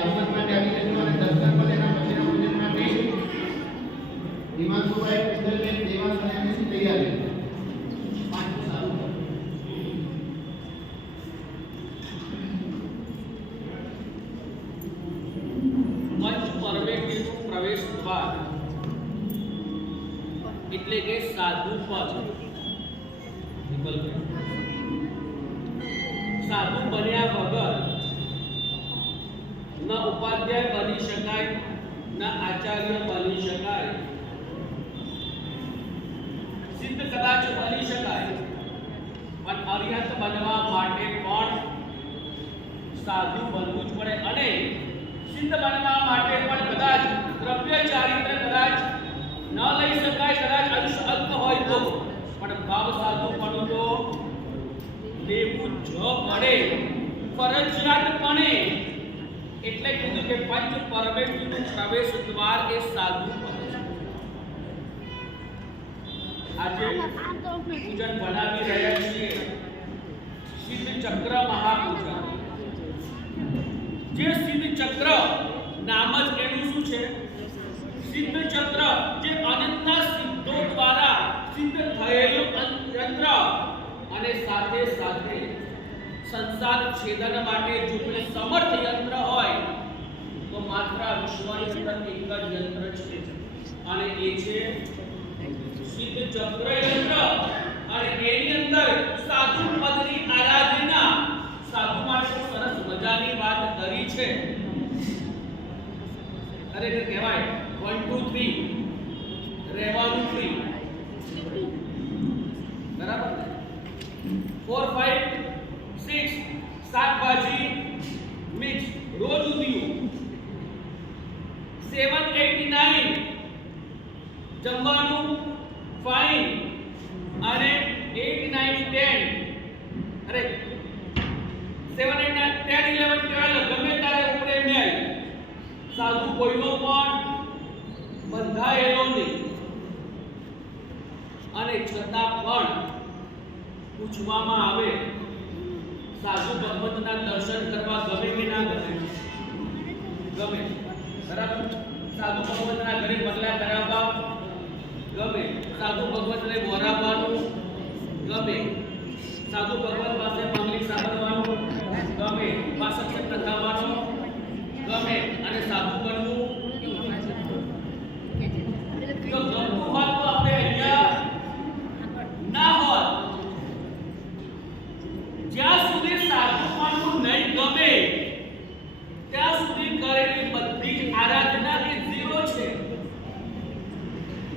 આગમન માટે આવી જજો અને દર્શન પર એના પછીના પૂજન માટે હિમાંશુભાઈ કુંદલબેન દેવાસ અને એમની તૈયારી પ્રવેશ દ્વાર એટલે કે સાધુ પદ સાધુ બન્યા વગર ન ઉપાધ્યાય બની શકાય ન આચાર્ય બની શકાય સિદ્ધ કદાચ બની શકાય પણ અરિહંત બનવા માટે પણ સાધુ બનવું જ પડે અને સિદ્ધ બનવા માટે પણ કદાચ દ્રવ્ય ચારિત્ર કદાચ ન લઈ શકાય કદાચ આયુષ્ય અલ્પ હોય તો પણ ભાવ સાધુ પણ તો લેવું જ પડે ફરજિયાતપણે એટલે કીધું કે પંચ પરમેશ્વરનું પ્રવેશ દ્વાર એ સાધુ પદ છે આજે પૂજન બનાવી રહ્યા છીએ સિદ્ધ ચક્ર મહાપૂજન જે સિદ્ધ ચક્ર નામ જ એનું શું છે સિદ્ધ ચક્ર જે અનંત સિદ્ધો દ્વારા સિદ્ધ થયેલું યંત્ર અને સાથે સાથે સંસાર છેદન માટે જો કોઈ સમર્થ યંત્ર હોય તો માત્ર વિશ્વની અંદર એક જ યંત્ર છે અને એ છે સિદ્ધ ચક્ર યંત્ર અને એની અંદર સાધુ પદની આરાધના સાધુ માટે સરસ મજાની વાત કરી છે ખરેખર કહેવાય 1 2 3 રહેવાનું ફ્રી બરાબર 4 5 6 શાકભાજી મિક્સ રોજ ઉદિયું 7 8 9 જમવાનું ફાઇન અને 8 9 10 અરે 7 8 9 10 11 12 ગમે તારે ઉપરે મેલ સાધુ કોઈનો પણ બંધાયેલો નહીં અને છતાં પણ પૂછવામાં આવે સાધુ ભગવતના દર્શન કરવા ગમે કે ના ગમે ગમે બરાબર સાધુ ભગવતના ઘરે પગલા કરાવવા ગમે સાધુ ભગવતને મોરાવવાનું ગમે સાધુ ભગવત પાસે માંગણી સાંભળવાનું ગમે વાસક્ષ પ્રથાવાનું ગમે અને સાધુ બનવું જો ગમતું હોત તો આપણે અહીંયા ના હોત જ્યાં સુધી સાધુ બનવું નહીં ગમે ત્યાં સુધી કરેલી બધી જ આરાધના એ ઝીરો છે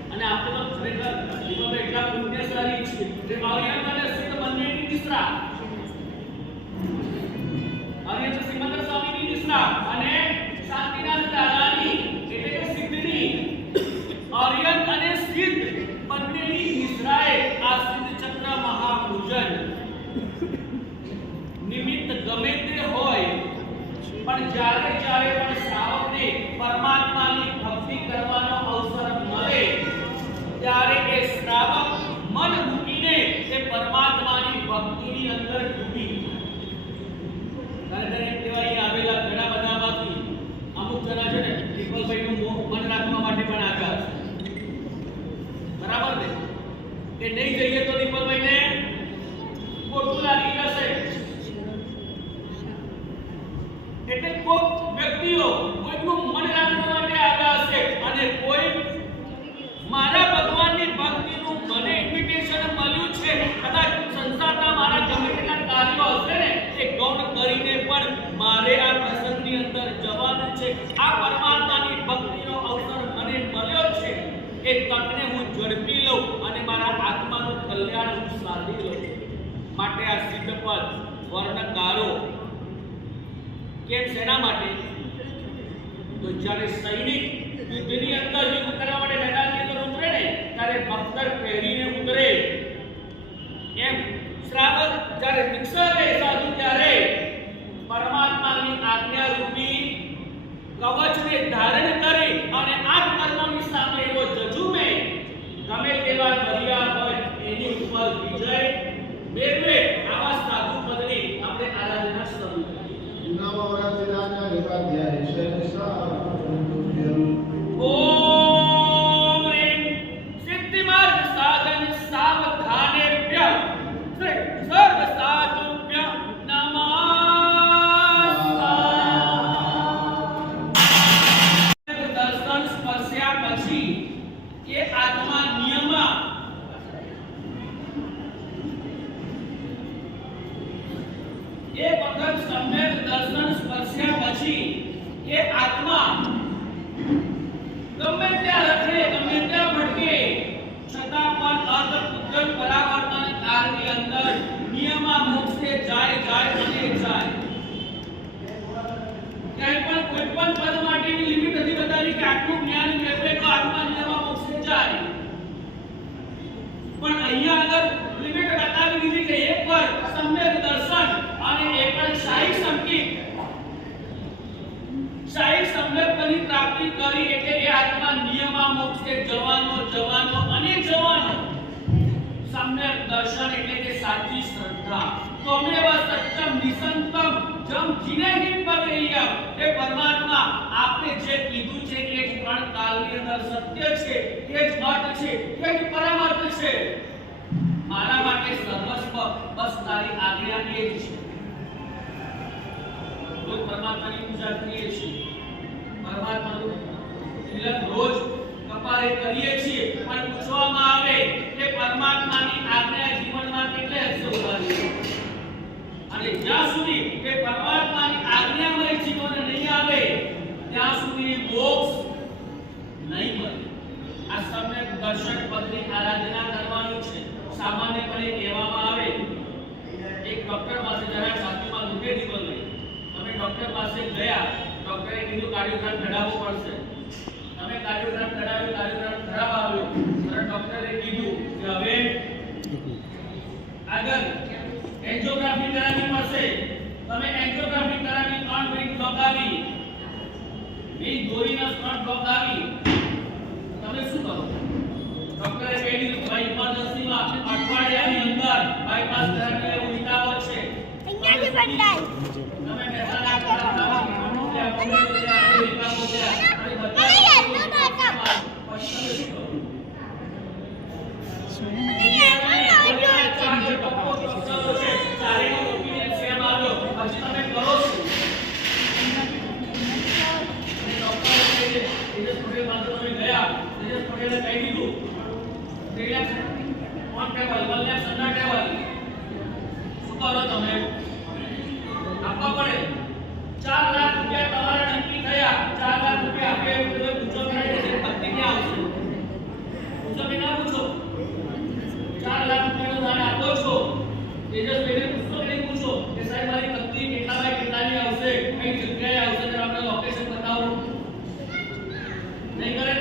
અને આપણે તો ખરેખર જીવનમાં એટલા પુણ્યશાળી છે જે આર્યન અને સિદ્ધ બંનેની નિષ્ઠા આર્યન સિમંદર સ્વામીની નિષ્ઠા અને શાંતિનાથ દાદાની એટલે કે સિદ્ધની આર્યન અને સિદ્ધ બંનેની નિષ્ઠાએ આ સિદ્ધ ચક્ર મહાપૂજન નિમિત્ત ગમે તે હોય પણ જ્યારે પણ શ્રાવકને પરમાત્માની ભક્તિ કરવાનો અવસર મળે ત્યારે એ શ્રાવક મન મૂકીને તે પરમાત્માની ભક્તિની અંદર ડૂબી જાય કહેવાય આવેલા ઘણા બધામાંથી અમુક જણા છે ને દીપલભાઈનું મન રાખવા માટે પણ આગળ બરાબર ને કે નહીં જઈએ તો દીપલભાઈને ખોટું લાગી જશે એટલે કોઈ વ્યક્તિઓ કોઈનું મન રાખવા માટે આગળ હશે અને કોઈ મારા ભગવાનની ભક્તિનું મને ઇન્વિટેશન મળ્યું છે કદાચ સંસારના મારા ગમે તેટલા કાર્યો હશે ને એ ગૌણ કરીને પણ મારે આ પ્રસંગની અંદર જવાનું છે આ પરમાત્માની ભક્તિનો અવસર મને મળ્યો છે એ તકને હું ઝડપી લઉં અને મારા આત્માનું કલ્યાણ હું સાધી લઉં માટે આ સિદ્ધ પદ વર્ણકારો કેમ શેના માટે તો જ્યારે સૈનિક યુદ્ધની અંદર યુદ્ધ કરવા માટે મેદાનની અંદર ઉતરે ને ત્યારે બખ્તર પહેરીને ઉતરે એમ શ્રાવક જ્યારે દીક્ષા લે સાધુ ત્યારે પરમાત્માની આજ્ઞા રૂપી કવચને ધારણ કરે અને આ કર્મોની સામે એવો જજુમે ગમે તેવા દરિયા હોય એની ઉપર વિજય મેળવે આવા સાધુ પદની આપણે આરાધના શરૂ કરીએ. જૂના મહારાજ જિલ્લાના વિભાગ છે ઓમ રીમ સિદ્ધિમાર્ગ સાધન સાવધાનેભ્ય શ્રી સર્વ સાધુભ્ય નમઃ. દર્શન સ્પર્શ્યા પછી એ આત્મા નિયમા એ વખત સમ્યક દર્શન સ્પર્શ્યા પછી એ આત્મા ગમે ત્યાં રખડે ગમે ત્યાં ભટકે છતાં પણ અર્ધ પૂજન પરાવર્તન કાળની અંદર નિયમા મોક્ષે જાય અને જાય. ક્યાંય પણ કોઈ પણ પદ માટેની લિમિટ નથી બતાવી કે આટલું જ્ઞાન મેળવે તો આત્મા નિયમા મોક્ષે જાય. પણ અહીંયા આગળ લિમિટ બતાવી દીધી કે એકવાર સમ્યક દર્શન અને એકવાર શાહી સમ્યકની પ્રાપ્તિ કરી એટલે એ આત્મા નિયમા મોક્ષે જવાનો. સમ્યક દર્શન એટલે કે સાચી શ્રદ્ધા. ત્વમેવ સત્યમ નિસંતમ જમ જીનેહિ પવેય્યમ. એ પરમાત્મા આપને જે કીધું છે કે એ ત્રણ કાલની અંદર સત્ય છે, એ જ અર્થ છે, એ જ પરમાર્થ છે. મારા માટે સર્વસ્વ બસ તારી આજ્ઞા એ જ છે. રોજ પરમાત્માની પૂજા કરીએ છીએ, પરમાત્માનું તિલક રોજ કપાળે કરીએ છીએ, પણ પૂછવામાં આવે કે પરમાત્માની આજ્ઞા જીવનમાં કેટલે હશે ઉતારી. અને જ્યાં સુધી કે પરમાત્માની આજ્ઞામય જીવન નહીં આવે ત્યાં સુધી મોક્ષ નહીં મળે. આ સમ્યક દર્શન પદની આરાધના કરવાની છે. સામાન્યપણે કહેવામાં આવે એક ડોક્ટર પાસે જરા છાતીમાં દુખે દીકરો તમે ડોક્ટર પાસે ગયા, ડોક્ટરે કીધું કાર્ડિયોગ્રામ કઢાવવો પડશે. તમે કાર્ડિયોગ્રામ કઢાવ્યો, કાર્ડિયોગ્રામ ખરાબ આવ્યો, પણ ડોક્ટરે કીધું કે હવે આગળ એન્જિયોગ્રાફી કરાવવી પડશે. તમે એન્જિયોગ્રાફી કરાવી, 3 વીક બ્લોક આવી, વીક દોરીના 3 બ્લોક આવી, તમે શું કરો? ડોક્ટરે કહી દીધું ભાઈ ઇમરજન્સીમાં અઠવાડિયાની અંદર બાયપાસ કરાવી લેવું હિતાવહ છે. અહીંયાથી બદલાય. તમે મહેસાણા કરાવવા આપવા પડે. 4 લાખ રૂપિયા તમારા નક્કી થયા. 4 લાખ રૂપિયા આપે તો પૂછો કે ભક્તિ ક્યાં આવશે? પૂછો કે ના પૂછો? 4 લાખ રૂપિયાનો દાન આપો છો, તેજસભાઈને પૂછો કે નહીં પૂછો કે સાહેબ મારી ભક્તિ કેટલા બાય કેટલાની આવશે, કઈ જગ્યાએ આવશે, જરા અમને લોકેશન બતાવો. નહીં કરે?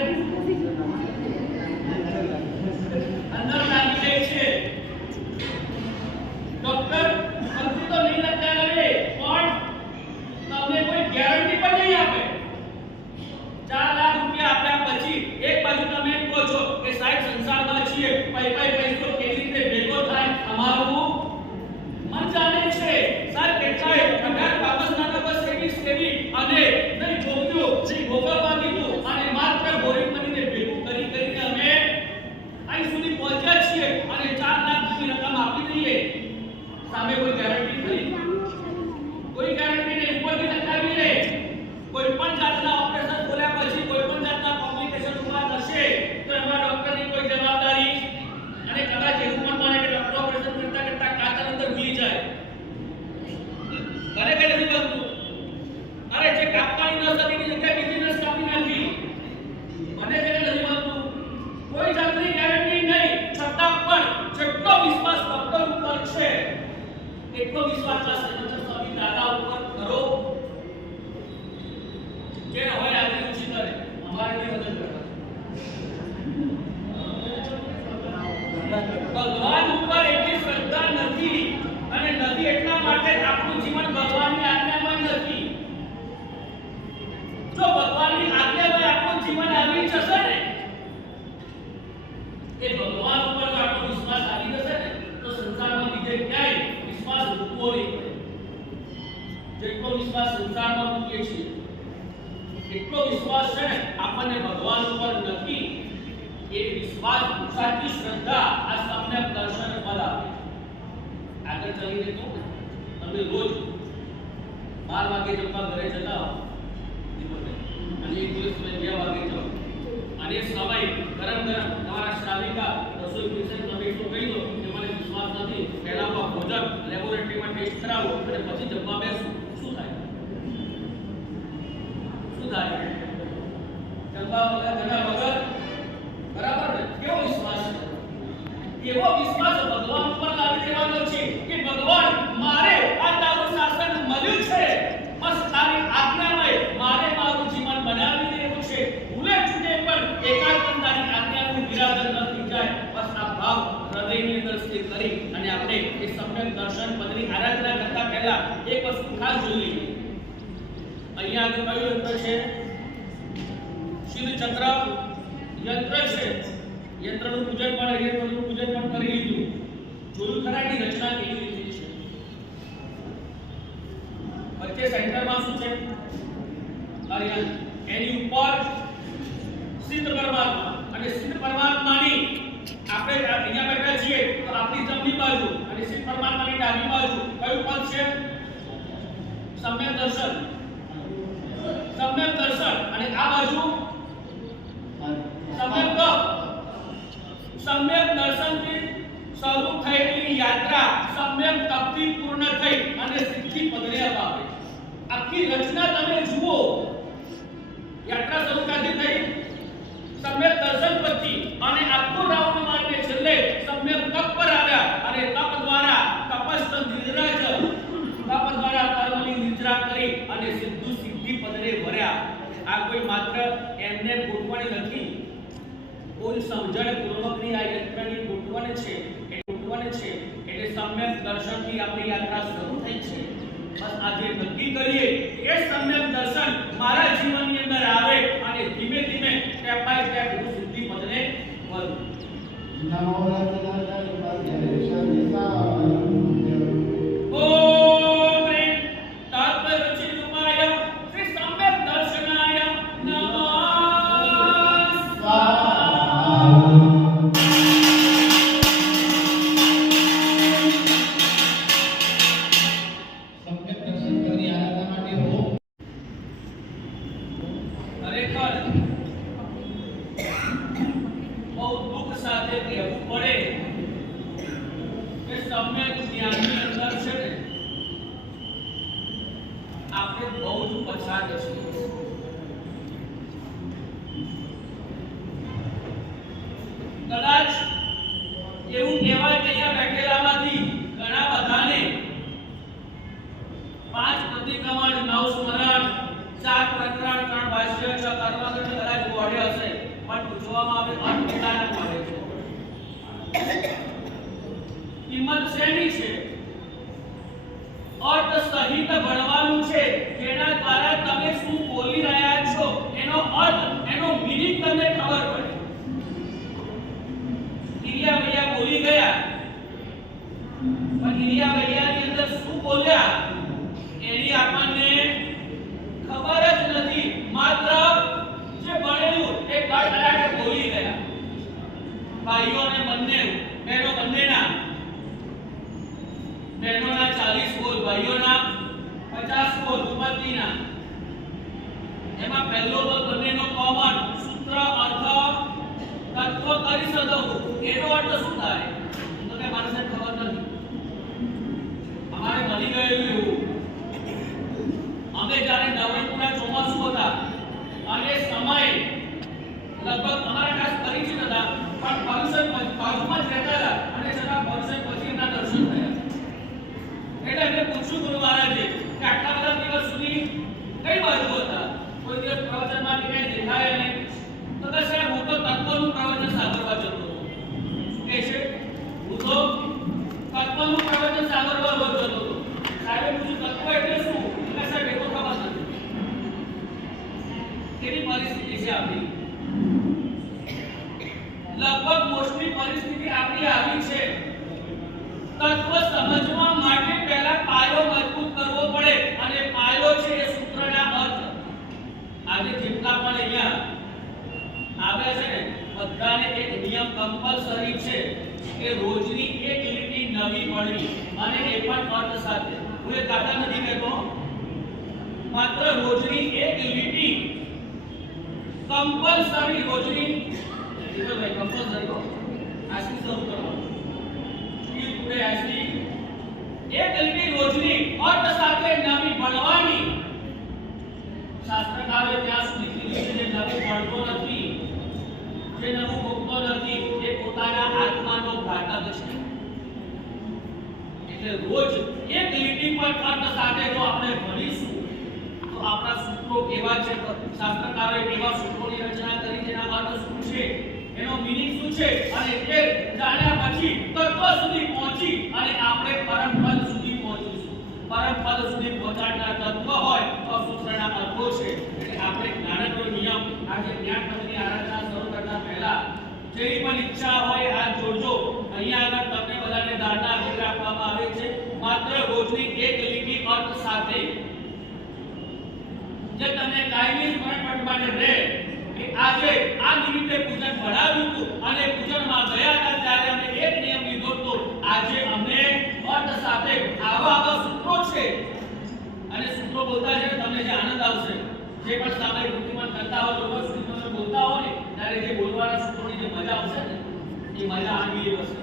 અંદર લાગી જાય છે. ડોક્ટર ભક્તિ તો નહીં લખતા કરે પણ તમને કોઈ ગેરંટી પણ નહીં આપે. 4 લાખ રૂપિયા આપ્યા પછી એક બાજુ તમે કહો છો કે સાહેબ સંસારમાં છીએ, પૈસો કેવી રીતે ભેગો થાય અમારું મન જાણે છે. સાહેબ કેટલાય 18 બાબતના નંબર સેવી અને નહીં જોગ્યો નહીં ભોગવવા દીધું અને માત્ર બોરિંગ બનીને ભેગું કરીને અમે અહીં સુધી પહોંચ્યા છીએ અને 4 લાખ ની રકમ આપી દઈએ. સામે કોઈ ગેરંટી ખરી? કોઈ ગેરંટી નહીં. ઉપરથી લખાવી લે કોઈ પણ જાતના ઓપરેશન ખોલ્યા પછી કોઈ પણ જાતના કોમ્પ્લિકેશન ઉભા થશે તો એમાં ડોક્ટરની કોઈ જવાબદારી. અને કદાચ એવું પણ બને કે ડોક્ટર ઓપરેશન કરતા કાતર અંદર ભૂલી જાય. ઘરે કઈ નથી બનતું. અરે જે કાપવાની નસ હતી એની જગ્યાએ બીજી નસ કાપી નાખી. મને જે નથી બનતું. કોઈ જાતની ગેરંટી નહીં. છતાં પણ જેટલો વિશ્વાસ ડોક્ટર ઉપર છે એટલો વિશ્વાસ આ સ્વામી દાદા ઉપર કરો. જે હોય આપણે ઊંચી કરે અમારે ની મદદ કરવા. ભગવાન ઉપર એટલી શ્રદ્ધા નથી અને નથી એટલા માટે આપણું જીવન ભગવાનની આજ્ઞામાં નથી. જો ભગવાનની આજ્ઞામાં આપણું જીવન આવી જશે ને એ ભગવાન ઉપર જો આપણો વિશ્વાસ આવી જશે ને તો સંસારમાં બીજે ક્યાંય વિશ્વાસ મૂકવો નહીં પડે. જેટલો વિશ્વાસ સંસારમાં મૂકીએ છીએ એટલો વિશ્વાસ છે ને આપણને ભગવાન ઉપર નથી, એ વિશ્વાસ, સાચી શ્રદ્ધા આ સમ્યક દર્શન પર આવે. આગળ ચલીને તો તમે રોજ 12 વાગે જમવા ઘરે જતા હો અને એક દિવસ તમે 2 વાગે જાઓ અને સમય ગરમ ગરમ તમારા શ્રાવિકા રસોઈ પીરસે, તમે એટલું કહી દો કે મને વિશ્વાસ નથી, પહેલા હું ભોજન લેબોરેટરીમાં ટેસ્ટ કરાવો અને પછી જમવા બેસું. શું થાય? શું થાય? જમવા વગર બરાબર ને? કેવો વિશ્વાસ છે? એવો વિશ્વાસ ભગવાન ઉપર લાવી દેવાનો છે કે ભગવાન, મારે આ તારું શાસન મળ્યું છે, બસ તારી આજ્ઞામાં મારે મારું જીવન બનાવી દેવું છે. ભૂલે ચૂકે પણ એકાદ પણ તારી આજ્ઞાનું વિરાધન ન થઈ જાય. બસ આ ભાવ હૃદયની અંદર સ્થિર કરી અને આપણે એ સમ્યક દર્શન પદની આરાધના કરતા પહેલા એક વસ્તુ ખાસ જોઈ લઈએ. અહીંયા આગળ કયું યંત્ર છે? શિવ ચક્ર યંત્ર છે. યંત્રનું પૂજન પણ કરી લીધું. જોયું ખરા કે રચના કેવી રીતે છે? વચ્ચે સેન્ટરમાં શું છે? હરિયાણ. એની ઉપર સિદ્ધ પરમાત્મા અને સિદ્ધ પરમાત્માની આપણે અહીંયા બેઠા છીએ તો આપણી જમણી બાજુ અને સિદ્ધ પરમાત્માની ડાબી બાજુ કયું પદ છે? સમ્યક દર્શન. સમ્યક દર્શન. અને આ બાજુ સમ્યક તપ. સમ્યક દર્શનથી શરૂ થયેલી યાત્રા સમ્યક તપથી પૂર્ણ થઈ અને સિદ્ધિ પદને અપાવે. આખી રચના તમે જુઓ. યાત્રા શરૂ ક્યાંથી થઈ? સમ્યક દર્શન પછી અને આખો રાઉન્ડ મારીને છેલ્લે સમ્યક તપ પર આવ્યા અને તપ દ્વારા તપસ્થ નિર્જરાજ તપ દ્વારા કર્મની નિર્જરા કરી અને સિદ્ધિ પદને ભર્યા. આ કોઈ માત્ર એમને ગોઠવણી નથી, કોઈ સમજણ પૂર્વકની આ યંત્રની ગોઠવણ છે. એટલે સમ્યક દર્શનથી આપણી યાત્રા શરૂ થઈ છે. બસ આજે નક્કી કરીએ કે સમ્યક દર્શન મારા જીવનની અંદર આવે અને ધીમે ધીમે સ્ટેપ બાય સ્ટેપ હું સિદ્ધિ પદને વધું. નમો રત્નાકર ઓમ રીમ તત્પરુચિરૂપાય શ્રી સમ્યક દર્શનાય નમઃ સ્વાહા. સમ્યક દર્શન પદની આરાધના માટે હો ખરેખર બહુ દુઃખ સાથે કહેવું પડે કે સમ્યક જ્ઞાનની અંદર છે ને આપણે બહુ જ પછાત છીએ. કદાચ એવું કહેવાય કે અહીંયા બેઠેલામાંથી ઘણા બધાને 5 પ્રતિક્રમણ, 9 સ્મરણ, 4 પ્રકરણ, 3 ભાષ્ય, 6 કર્મકાંડ કદાચ બોર્ડે હશે, પણ પૂછવામાં આવે અર્થ કેટલાના પડે છે? કિંમત શેની છે? અર્થ સહિત ભણવાનું છે, જેના દ્વારા તમે શું બોલી રહ્યા છો એનો અર્થ, એનો મીનિંગ તમને ખબર પડે. કિરિયા ભૈયા બોલી ગયા, પણ કિરિયા ભૈયાની અંદર શું બોલ્યા એની આપણને ખબર જ નથી. માત્ર જે ભણેલું એ કડકડાટ બોલી ગયા. ભાઈઓને બંને, બહેનો બંનેના, બહેનોના 40 બોલ, ભાઈઓના 50 બોલ ઉપપત્તિના. એમાં પહેલો બોલ બંનેનો કોમન સૂત્ર, અર્થ, તત્વ કરી શકું. એનો અર્થ શું થાય તો કે માણસને ખબર નથી. અમારે બની ગયેલું એવું. અમે જ્યારે નવરંગપુરા ચોમાસું હતા અને સમય લગભગ અમારા ખાસ પરિચિત હતા, પણ ફંક્શન બાજુમાં જ રહેતા હતા અને છતાં ફંક્શન પછી એમના દર્શન થયા. એટલે એમને પૂછ્યું ગુરુ મહારાજે કે આટલા બધા દિવસ સુધી કઈ બાજુ હતા? કોઈ દિવસ પ્રવચનમાં કે કઈ દેખાય નહીં. તો કે સાહેબ હું તો તત્વનું પ્રવચન સાંભળવા જતો હતો. શું કહે છે? હું તો તત્વનું પ્રવચન સાંભળવા જતો હતો. સાહેબે પૂછ્યું તત્વ એટલે શું? કે સાહેબ એ તો ખબર નથી. કેવી પરિસ્થિતિ છે આપણી? લગભગ મોસ્ટલી પરિસ્થિતિ આપણી આવી છે. તત્વ સમજવા માટે પહેલા પાયો મજબૂત કરવો પડે અને પાયો છે એ સૂત્રના અર્થ. આજે નિયમ કમ્પલસરી છે કે રોજની એક લીટી નવી પડવી અને એ પણ અર્થ સાથે. હું એ ગાતા નથી કહેતો, માત્ર રોજની એક લીટી કમ્પલસરી રોજની ભાઈ કમ્પલસરી આજથી શરૂ કરવાનું. સ્કીલ ટુડે આજથી એક લીટી રોજની અર્થ સાથે નવી ભણવાની. શાસ્ત્રકારોએ ત્યાં સુધી કીધું છે જે નવું ભણતો નથી, જે નવું ભોગતો નથી, એ પોતાના આત્માનો ઘાતક છે. એટલે રોજ એક લીટી પર અર્થ સાથે જો આપણે ભણીશું તો આપણા સૂત્રો કેવા છે, શાસ્ત્રકારોએ કેવા સૂત્રોની રચના કરી, જેના અર્થ શું છે, એનો મીનિંગ શું છે, અને તે જાણ્યા પછી તત્વ સુધી પહોંચી અને આપણે પરમ પદ સુધી પહોંચીશું. પરમ પદ સુધી પહોંચાડનાર તત્વ હોય તો સૂત્રના અર્થો છે. એટલે આપણે જ્ઞાનનો નિયમ આજે જ્ઞાન પદની આરાધના શરૂ કરતા પહેલા જેની પણ ઈચ્છા હોય હાથ જોડજો. અહીંયા આગળ તમને બધાને ધારણા આપી આપવામાં આવે છે. માત્ર રોજની એક લીટી અર્થ સાથે જે તમને કાયમી સ્મરણ માટે રહે કે આજે આ નિમિત્તે પૂજન ભણાવ્યું હતું અને પૂજનમાં ગયા હતા ત્યારે અમે એક નિયમ લીધો હતો. આજે અમને અર્થ સાથે આવા સૂત્રો છે અને સૂત્રો બોલતા છે તમને જે આનંદ આવશે, જે પણ સામાયિક વૃત્તિમાં કરતા હોય લોકો સુધી તમે બોલતા હો ને ત્યારે જે બોલવાના સૂત્રોની જે મજા આવશે ને એ મજા આનંદ હશે.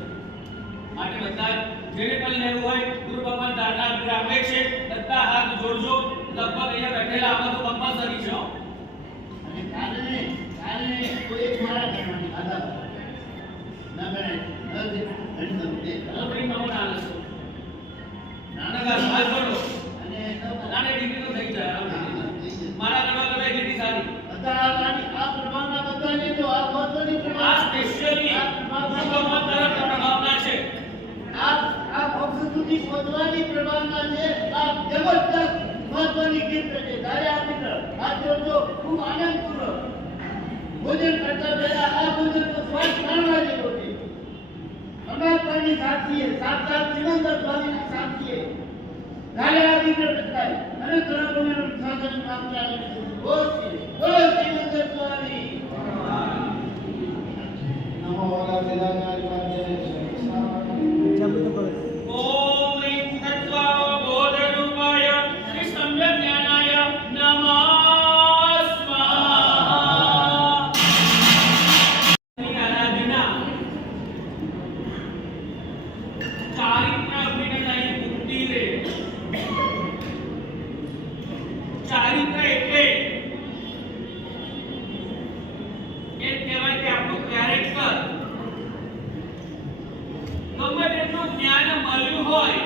માટે બધા જેને પણ લેવું હોય ગુરુ ભગવાન ધારણા આપે છે. બધા હાથ જોડજો. લગભગ અહીંયા બેઠેલા આમાં તો કમ્પલસરી છે. અને કાલે કોઈ એક મારા કરવાની આદત ના બને નથી ઘણી સમજે અલબરી નમૂના આલે છે. નાનકા હાથ જોડો અને નાને ડીપી તો થઈ જાય. મારા કરવા કરતા એટલી સારી આ પ્રમાણના બધાની જો આ મહત્વની આ સ્પેશિયલી ભગવાન તરફ પ્રભાવના છે. આ ભક્ત સુધી પહોંચવાની પ્રભાવના છે. આ જબરદસ્ત મહત્વની ગિફ્ટ છે. તારે આ મિત્ર આ જોજો ખૂબ આનંદપૂર્વક ભોજન કરતા પહેલા આ ભોજનનો સ્વાદ માણવા જેવો છે. પરમાત્માની સાક્ષીએ સાક્ષાત સિમંદર સ્વામીની સાક્ષીએ તારે આ મિત્ર બતાય અને તરફોનું શાસન કામ ચાલે છે. બોલો સિમંદર સ્વામી નમો ઓલા ઓમ રીમ તત્વા બોધરૂપાય શ્રી સમ્યક જ્ઞાનાય નમઃ સ્વાહા. આરાધના ચારિત્ર વિનય મુક્તિ રે. ચારિત્ર એટલે એ કહેવાય કે આપણું કેરેક્ટર. ગમે તેટલું જ્ઞાન મળ્યું હોય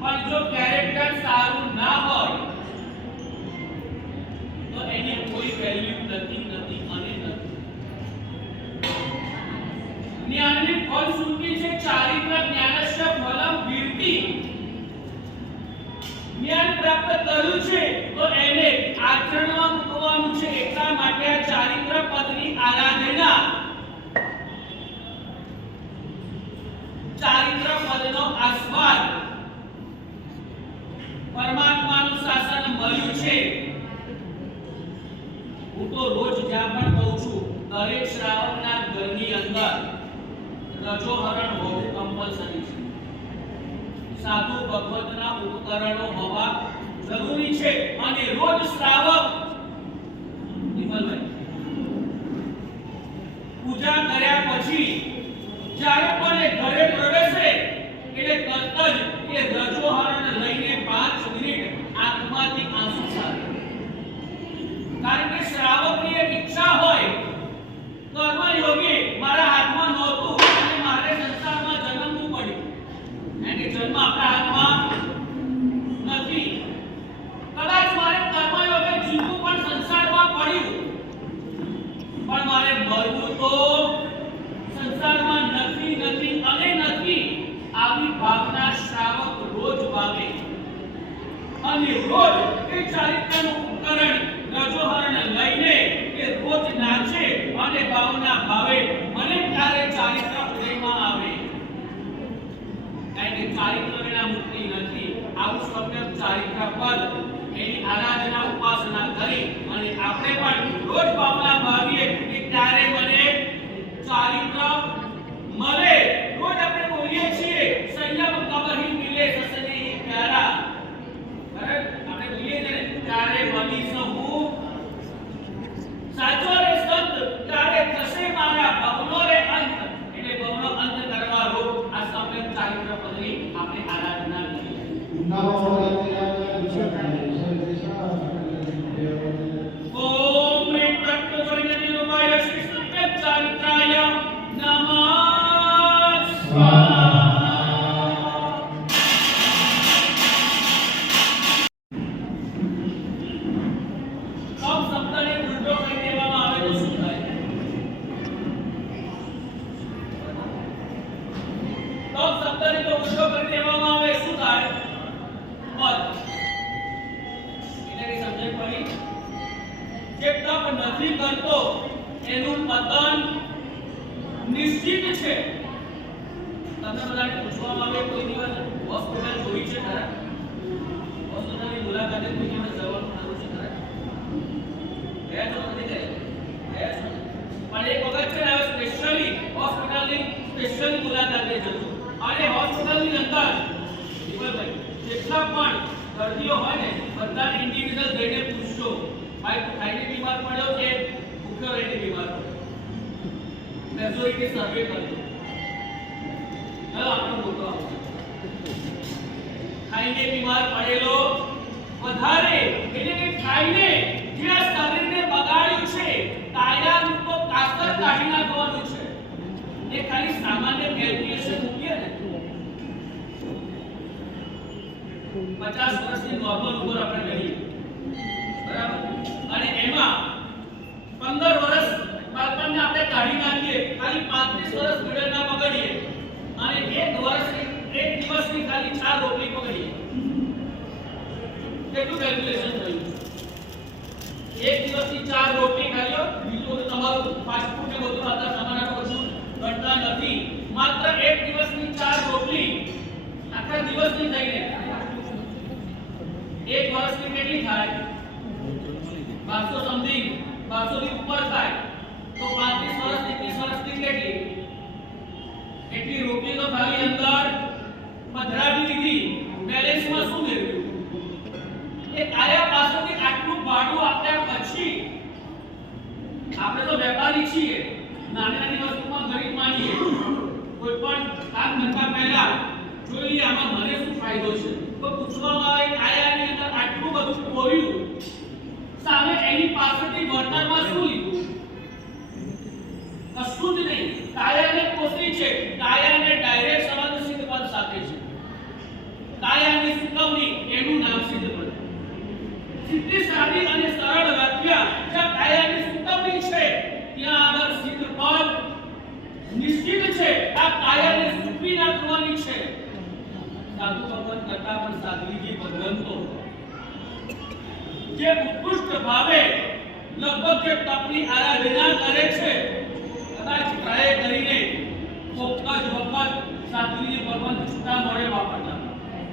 પણ જો કેરેક્ટર સારું ના હોય તો એની કોઈ વેલ્યુ નથી અને નથી. જ્ઞાનની ફલશ્રુતિ છે ચારિત્ર. જ્ઞાનસ્ય ફલમ કીર્તિ. જ્ઞાન પ્રાપ્ત કર્યું છે તો એને આચરણમાં મૂકવાનું છે. એટલા માટે આ ચારિત્ર પદની આરાધના, ચારિત્ર પદનો આસ્વાદ, પરમાત્માનું શાસન મળ્યું છે. હું તો રોજ જ્યાં પણ કહું છું દરેક શ્રાવકના ઘરની અંદર રજોહરણ હોવું કમ્પલસરી છે. સાધુ ભગવતના ઉપકરણો હોવા જરૂરી છે. અને રોજ શ્રાવક નિમલભાઈ પૂજા કર્યા પછી જ્યારે પણ એ ઘરે પ્રવેશે એટલે તરત જ એ રજોહરણ લઈને 5 મિનિટ આંખમાંથી આંસુ સારે. કારણ કે શ્રાવકની એક ઈચ્છા હોય કર્મયોગી મારા હાથમાં નહોતું અને મારે સંસારમાં જન્મવું પડ્યું. કારણ કે જન્મ આપણા હાથમાં નથી. કદાચ મારે કર્મયોગે જીવવું પણ સંસારમાં પડ્યું પણ મારે મરવું તો સંસારમાં નથી અને નથી. આવી ભાવના શ્રાવક રોજ ભાવે અને રોજ એ ચારિત્રનું ઉપકરણ રજોહરણ લઈને એ રોજ નાચે અને ભાવના ભાવે મને ક્યારે ચારિત્ર ઉદયમાં આવે. કારણ કે ચારિત્ર વિના મુક્તિ નથી. આવું સમ્યક ચારિત્ર પદ એની આરાધના ઉપાસના કરી અને આપણે પણ રોજ ભાવના ભાવીએ કે ક્યારે મને ચારિત્ર મળે. રોજ આપણે બોલીએ છીએ સંયમ કબહી મિલે સસને પ્યારા. બરાબર આપણે બોલીએ છીએ ને ત્યારે બની સહુ સાચો રે સંત ત્યારે થશે મારા ભવનો રે અંત. એટલે ભવનો અંત કરવા રો આ સંયમ ચારિત્ર પદની આપણે આરાધના કરીએ. ઓમ રીમ તત્વર્ણ્ય રૂપાય શ્રી સંયમ ચારિત્રાય નમઃ સ્વાહા. સૌ શબ્દને ઉલટો કરી દેવામાં આવે તો શું થાય? સૌ શબ્દને જો ઉલટો કરી દેવામાં આવે શું થાય? પદ. એટલે કે સમજણ પડી? જે તપ નથી કરતો એનું પતન નિશ્ચિત છે. તમને બધાને પૂછવામાં આવે કોઈ દિવસ હોસ્પિટલ જોઈ છે ખરા? હોસ્પિટલની મુલાકાતે કોઈ દિવસ જવાનું થયું છે ખરા? ગયા તો નથી ગયા છો? પણ એક વખત છે ને સ્પેશિયલી હોસ્પિટલની સ્પેશિયલ મુલાકાતે જતો અને હોસ્પિટલની અંદર જીવનભાઈ જેટલા પણ દર્દીઓ હોય ને બધાને ઇન્ડિવિડ્યુઅલ જઈને પૂછજો ભાઈ તું ખાઈને બીમાર પડ્યો કે ભૂખ્યો રહીને બીમાર પડ્યો? મેજોરિટી સર્વે કરજો. હવે આપણો મોટો આવશે ખાઈને બીમાર પડેલો વધારે એટલે કે ખાઈને જે આ શરીરને બગાડ્યું છે કાયાનું તો કાસ્તર કાઢી નાખવાનું છે. એ ખાલી સામાન્ય કેલ્ક્યુલેશન મૂકીએ ને 50 વર્ષની નોર્મલ ઉંમર આપણે લઈએ બરાબર અને એમાં 15 વર્ષ બાળપણને આપણે કાઢી નાખીએ ખાલી 35 વર્ષ પીરિયડ ના પકડીએ અને એક દિવસની ખાલી 4 રોટલી પકડીએ કેટલું કેલ્ક્યુલેશન થયું? એક દિવસની 4 રોટલી ખાલી બીજું બધું તમારું ફાસ્ટ ફૂડ ને બધું આતા સામાન બધું ગણતા નથી. માત્ર એક દિવસની 4 રોટલી આખા દિવસની થઈને એક વર્ષની કેટલી થાય? 1200 સમથિંગ 1200 ની ઉપર થાય તો 35 વર્ષની 30 વર્ષની કેટલી? એટલી રોટલી તો ખાલી અંદર પધરાવી દીધી. બેલેન્સમાં શું મેળવ્યું? એ કાયા પાસેથી આટલું ભાડું આપ્યા પછી આપણે તો વેપારી છીએ, નાની નાની વસ્તુમાં ગરીબ માનીએ. કોઈ પણ કામ કરતા પહેલા જોઈ લઈએ આમાં મને શું ફાયદો છે. તો પૂછવામાં આવે કાયાની અંદર આટલું બધું પોર્યું સામે એની પાસેથી વર્તનમાં શું લીધું? કશું જ નહીં. કાયાને કોસી છે. કાયાને ડાયરેક્ટ સંબંધ સિદ્ધ પદ સાથે છે. કાયાની સુકવણી એનું નામ સિદ્ધ પદ. સીધી સાદી અને સરળ વ્યાખ્યા જ્યાં કાયાની સુકવણી છે ત્યાં આગળ સિદ્ધ પદ નિશ્ચિત છે. આ કાયાને સુકવી નાખવાની છે. સાધુ ભગવાન કરતા પણ સાધ્વીજી ભગવંતો જે ઉત્કૃષ્ટ ભાવે લગભગ જે તપની આરાધના કરે છે કદાચ ટ્રાય કરીને ચોક્કસ વખત સાધ્વીજી ભગવાન છૂટા મોડે વાપરતા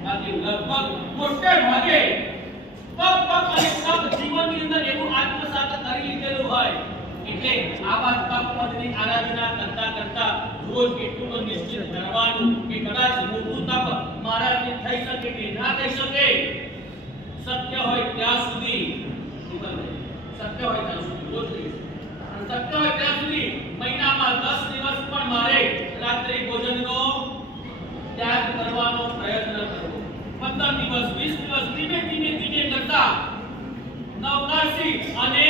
બાકી લગભગ મોટે ભાગે તપ અને તપ જીવનની અંદર એવું આત્મસાત કરી લીધેલું હોય એટલે આવા તપ પદની આરાધના કરતા કરતા રોજ એટલું તો નિશ્ચિત કરવાનું કે કદાચ મોટું તપ મારાથી થઈ શકે કે ના થઈ શકે. સત્ય હોય ત્યાં સુધી સત્ય હોય ત્યાં સુધી રોજ થઈ શકે. શક્ય હોય ત્યાં સુધી મહિનામાં 10 દિવસ પણ મારે રાત્રિ ભોજનનો ત્યાગ કરવાનો પ્રયત્ન કરવો. 15 દિવસ 20 દિવસ ધીમે કરતા નવકાશી અને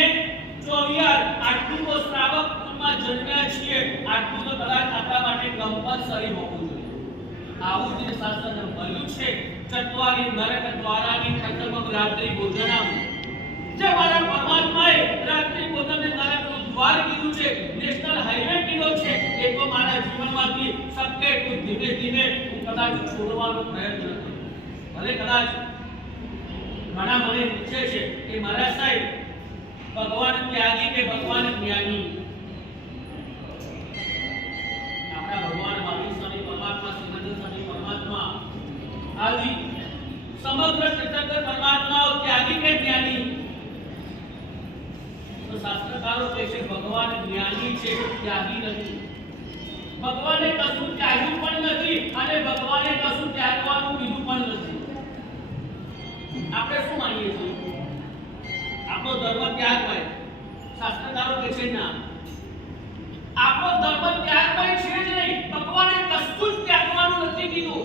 ચોવિયાર આટલું તો શ્રાવક કુળમાં જન્મ્યા છીએ આટલું તો કદાચ આપણા માટે કમ્પલસરી હોવું જોઈએ. આવું જે શાસ્ત્રને મળ્યું છે ચત્વારી નરક દ્વારાની પ્રથમ રાત્રિ ભોજનમ. જે મારા પરમાત્માએ રાત્રિ ભોજનને નરકનું દ્વાર કીધું છે, નેશનલ હાઈવે કીધો છે, એ તો મારા જીવનમાંથી શક્ય એટલું ધીમે ધીમે હું કદાચ છોડવાનો પ્રયત્ન કરું. ભલે કદાચ ઘણા મને પૂછે છે કે મારા સાહેબ ભગવાન ત્યાગી કે ભગવાન જ્ઞાની? આપણા ભગવાન મહાવીર સ્વામી પરમાત્મા, શ્રીમંત સ્વામી પરમાત્મા આદિ સમગ્ર તીર્થંકર પરમાત્માઓ ત્યાગી કે જ્ઞાની? તો શાસ્ત્રકારો કહે છે ભગવાન જ્ઞાની છે, ત્યાગી નથી. ભગવાને કશું ત્યાગ્યું પણ નથી અને ભગવાને કશું ત્યાગવાનું કીધું પણ નથી. આપણે શું માનીએ છીએ? આપણો ધર્મ ત્યાગમય. શાસ્ત્રકારો કહે છે ના, આપણો ધર્મ ત્યાગમય છે જ નહીં. ભગવાને કશું જ ત્યાગવાનું નથી કીધું.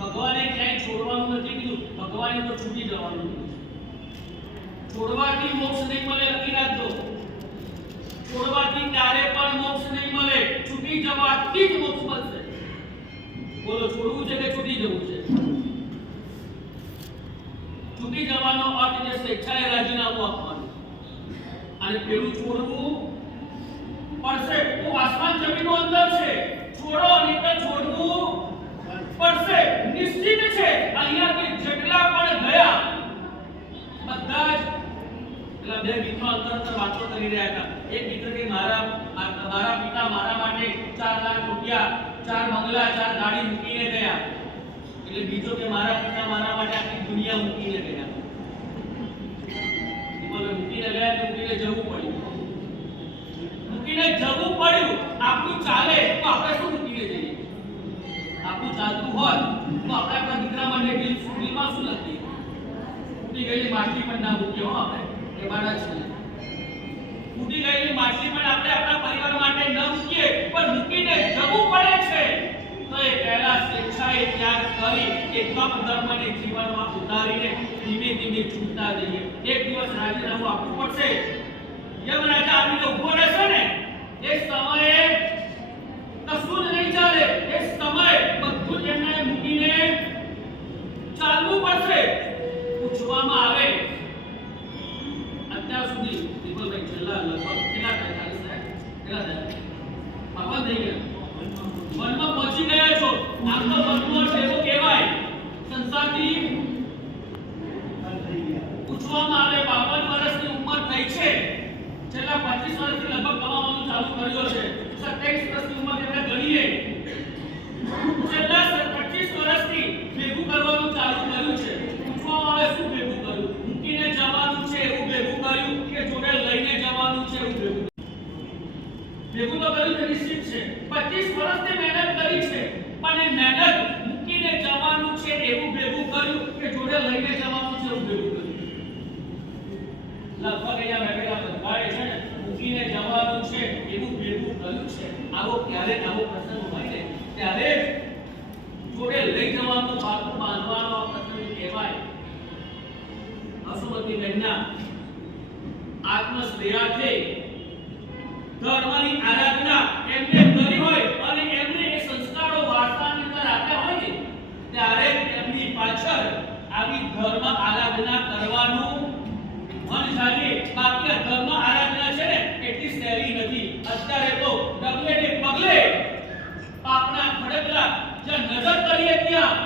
ભગવાને ક્યાંય છોડવાનું નથી કીધું. ભગવાને તો છૂટી જવાનું કીધું. છોડવાથી મોક્ષ નહીં મળે, લખી રાખજો. છોડવાથી ક્યારે પણ મોક્ષ નહીં મળે. છૂટી જવાથી જ મોક્ષ મળશે. બોલો, છોડવું છે કે છૂટી જવું છે? છૂટી જવાનો અર્થ છે સ્વેચ્છાએ રાજીનામું આપવાનું. અને પેલું છોડવું પડશે. તો આસમાન જમીનનો અંદર છે. છોડો નહીં તો છોડવું પડશે. નિશ્ચિત છે. અહીંયાથી જેટલા પણ ગયા બધા જ પેલા બે મિત્રો અંતર વાતો કરી રહ્યા હતા. એક મિત્ર કે મારા પિતા મારા માટે 4 લાખ રૂપિયા, 4 બંગલા, 4 ગાડી મૂકીને ગયા. એટલે બીજો કે મારા પિતા મારા માટે આખી દુનિયા મૂકીને ગયા. બોલે મૂકીને ગયા તો મૂકીને જવું પડ્યું. મૂકીને જવું પડ્યું. આપણું ચાલે તો આપણે શું મૂકીને જઈએ? આપણું ચાલતું હોત તો આપણે આપણા દીકરા માટે દિલમાં શું લખીએ? ફૂટી ગયેલી માટી પણ ના મૂકીએ હો આપણે. એ બાળક છે. ફૂટી ગયેલી માટી પણ આપણે આપણા પરિવાર માટે ન મૂકીએ, પણ મૂકીને જવું પડે છે. તો એ પહેલા સ્વેચ્છાએ ત્યાગ કરી એકમ ધર્મને જીવનમાં ઉતારીને ધીમે ધીમે છૂટતા જઈએ. એક દિવસ રાજીનામું આપવું પડશે. યમરાજા આવીને ઉભો રહેશે ને એ સમયે કશું જ નહીં ચાલે. એ સમય બધું જ એમને મૂકીને ચાલવું પડશે. પૂછવામાં આવે અત્યાર સુધી દીપકભાઈ છેલ્લા લગભગ કેટલા થાય? 40 થાય? કેટલા થાય? 52 થઈ ગયા. વનમાં પહોંચી ગયા છો. આમ તો વનનો એવો કહેવાય સંસારથી પૂછવામાં આવે 52 વર્ષની ઉંમર થઈ છે. છેલ્લા 25 વર્ષથી લગભગ કમાવાનું ચાલુ કર્યો છે. 27 વર્ષની ઉંમર એમને ગણીએ. છેલ્લા 25 વર્ષથી ભેગું કરવાનું ચાલુ કર્યું છે. પૂછવામાં આવે શું ભેગું કર્યું? મૂકીને જવાનું છે એવું ભેગું કર્યું કે જોડે લઈને જવાનું છે એવું ભેગું? ભેગું તો કર્યું છે, નિશ્ચિત છે. 25 વર્ષથી મહેનત કરી છે, પણ એ મહેનત મૂકીને જવાનું છે એવું ભેગું કર્યું કે જોડે લઈને જવાનું છે એવું ભેગું કર્યું? લગભગ અહીંયા બેઠેલા બધાએ છે ને મૂકીને જવાનું છે એવું ભેગું કર્યું છે. આવો ક્યારેક આવો પ્રસંગ હોય ને ત્યારે જોડે લઈ જવાનું, બાળકો બાંધવાનો આ પ્રસંગ કહેવાય. અસુમતી બહેનના આત્મશ્રેયાથી ધર્મની આરાધના એમને કરી હોય અને એમને એ સંસ્કારો વારસાની અંદર આપ્યા હોય ને ત્યારે એમની પાછળ આવી ધર્મ આરાધના કરવાનું મન જાગે. બાકી આ ધર્મ આરાધના છે ને એટલી સહેલી નથી. અત્યારે તો ડગલે ને પગલે પાપના ખડકલા જ્યાં નજર કરીએ ત્યાં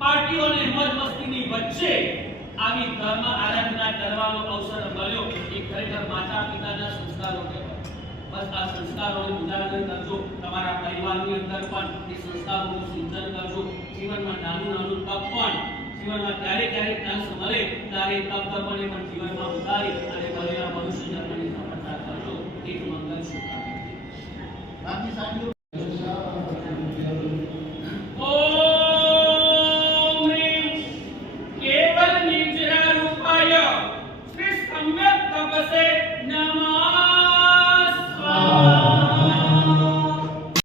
પાર્ટીઓ અને મોજ મસ્તીની વચ્ચે આવી ધર્મ આરાધના કરવાનો અવસર મળ્યો. એ ખરેખર માતા પિતાના સંસ્કારો કહેવાય. બસ આ સંસ્કારોનું ઉદાહરણ કરજો. તમારા પરિવારની અંદર પણ એ સંસ્કારોનું સિંચન કરજો. જીવનમાં નાનું નાનું તપ પણ જીવનમાં ક્યારેક ચાન્સ મળે ત્યારે તપ તપને પણ જીવનમાં ઉતારી અને ભરેલા મનુષ્ય જન્મની સફળતા કરજો. એક મંગલ શુભકામના. say